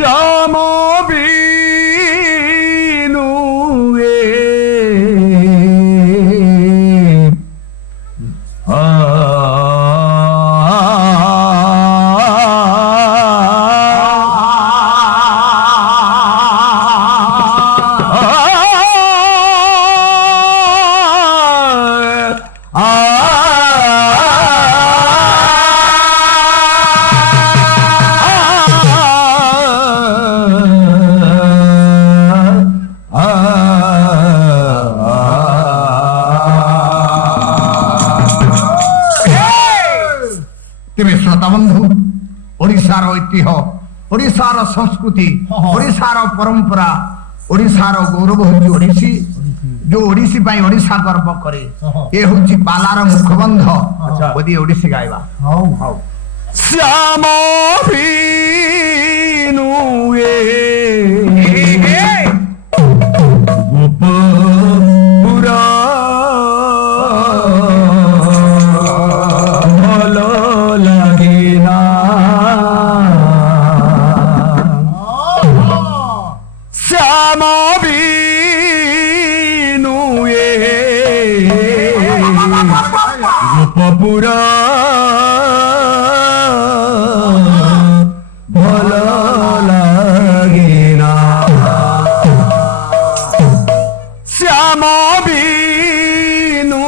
শ্যাম বিনু ओडिशार ऐतिह्य ओडिशार संस्कृति ओडिशार परंपरा ओडिशार गौरव हूँ ओडिसी जो ओडिसी ओडिशा गर्व करे ये हूँ पालार मुखबंध बोधी ओडिसी गायबा श्याम बीनु गोपपुरा भल लागेना श्याम बीनु गोपपुरा भल लागेना श्याम बीनु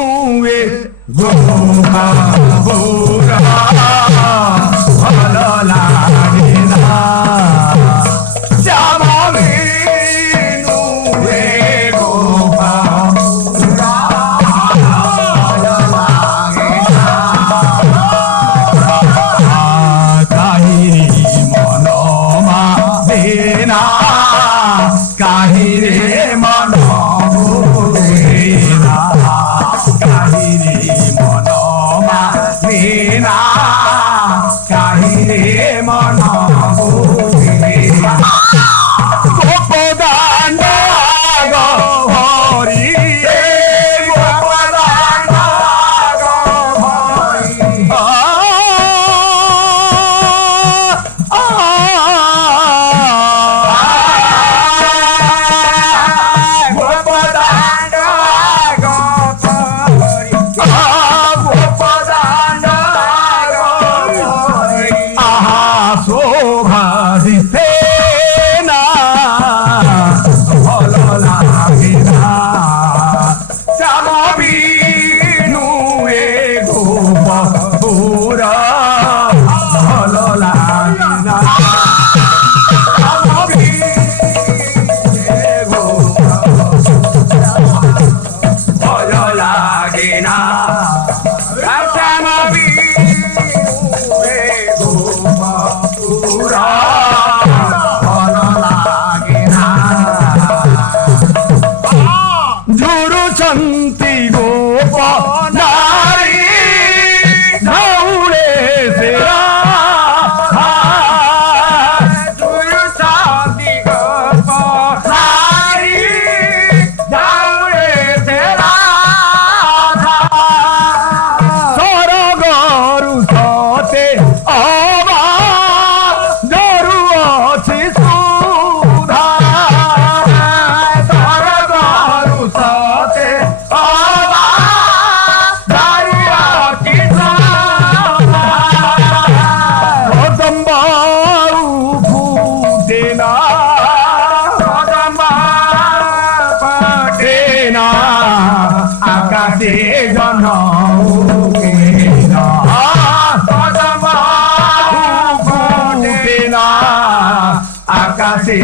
आकाशे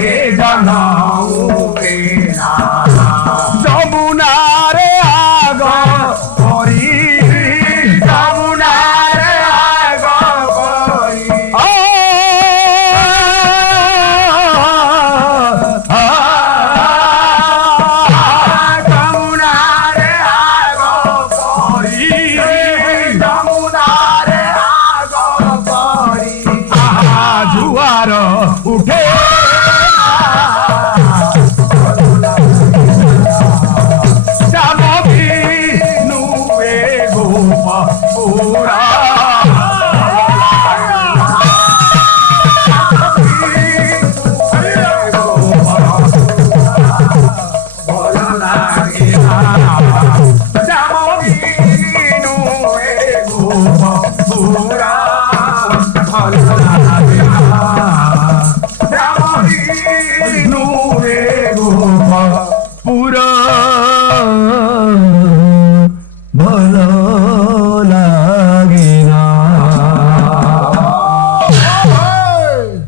जमुना रे आग करी जमुना रे आग जमुना रे आग करी जमुना रे आग करी जुआर उठे পুরা ভালো লাগে না শ্যামলী নূরে গোপ পুরা